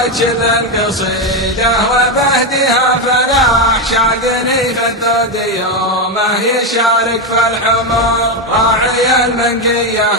فرج للقصيدة وبهدها فلاح شاقني في الذود يومه يشارك في الحمر راعي المنقية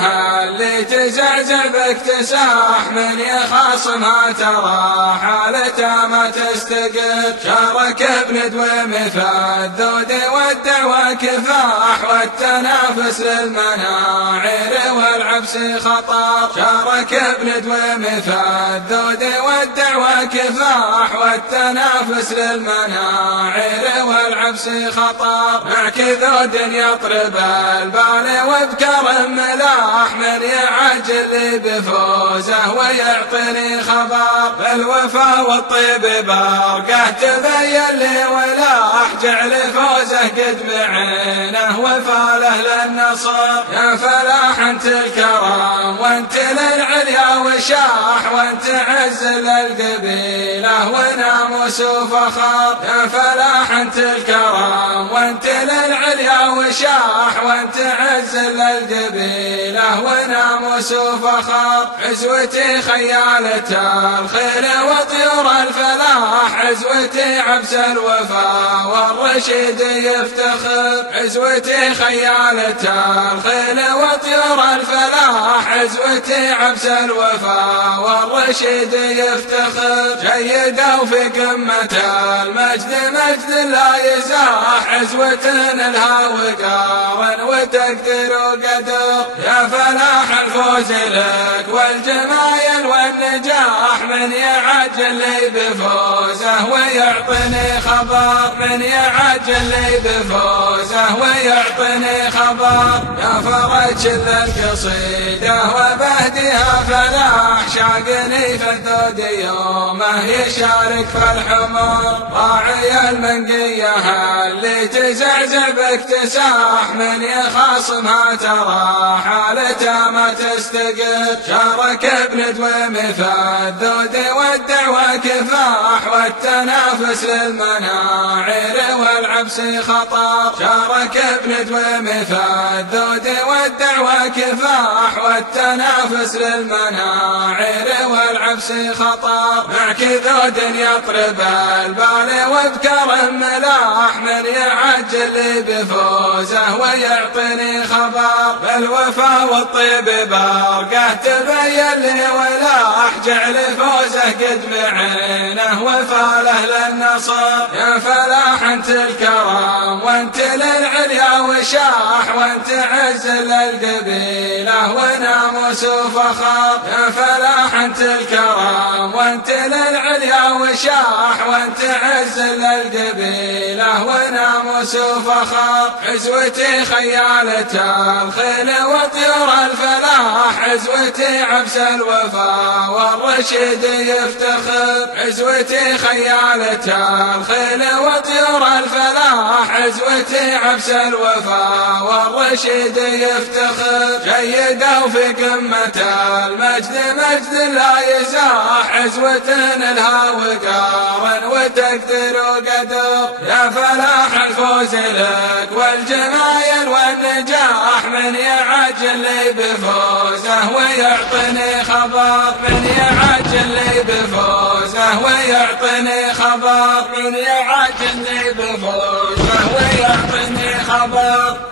اللي تزعزع باكتساح من يخاصمها ترى حالته ما تستقر شارك ابن دويم في الذود والدعوة كفاح والتنافس للمناعر والعبس خطر شارك ابن دويم في الذود والدعوة كفاح والتنافس للمناعر والعبس خطر مع كذود يطرب البال وبكر ملاح من يعجل بفوزه ويعطني خبر بالوفا والطيب برقه تبين لي ولاح جعل فوزه قد بعينه وفاله للنصر يا فلاح انت الكرم وانت للعليا وشاح وانت عز للقبيله وناموس وفخر يا فلاح انت الكرم وانت للعليا وشاح وانت عز للقبيله وناموس وفخر عزوتي خيالة الخيل وطيور الفلاح عزوتي عبس الوفا والرشيد يفتخر عزوتي خيالة الخيل وطيور الفلاح عزوتي عبس الوفا والرشيد يفتخر جيدة وفي قمة المجد مجد لا يزاح عزوة لها وقار وتقدر وقدر يا فلاح الفوز لك والجمايل والنجاح من يعجل لي بفوزه ويعطني خبر من يعجل لي بفوزه ويعطني خبر يا فرج للقصيدة وبهدها فلاح شاقني في الذود يومه يشارك في الحمر راعي المنقية اللي تزعزع باكتساح من يخاصمها ترى حالته ما تستقر شارك ابن دويم في الذود والدعوة كفاح والتنافس للمناعر والعبس خطر شارك ابن دويم في الذود والدعوة كفاح والتنافس للمناعر والعبس خطر مع كذود يطرب البال وبكر ملاح من يعجل بفوزه ويعطني خبر بالوفا والطيب برقه تبين لي ولاح جعل فوزه قد بعينه وفاله للنصر يا فلاح انت الكرم وانت للعليا وشاح وانت عز للقبيله وناموس وفخر يا فلاح انت الكرم وانت للعليا وشاح وانت عز للقبيله وناموس وفخر عزوتي خيالة الخيل وطيور الفلاح عزوتي عبس الوفا والرشيد يفتخر عزوتي خيالة الخيل وطيور الفلاح عزوتي عبس الوفا والرشيد يفتخر جيدة وفي قمة المجد مجد لا يزاح عزوة لها وقار وتقدر وقدر يا فلاح الفوز لك والجمايل والنجاح من يعجل لي بفوزه ويعطني خبر من يعجل لي بفوزه ويعطني خبر من يعجل لي بفوزه ويعطني خبر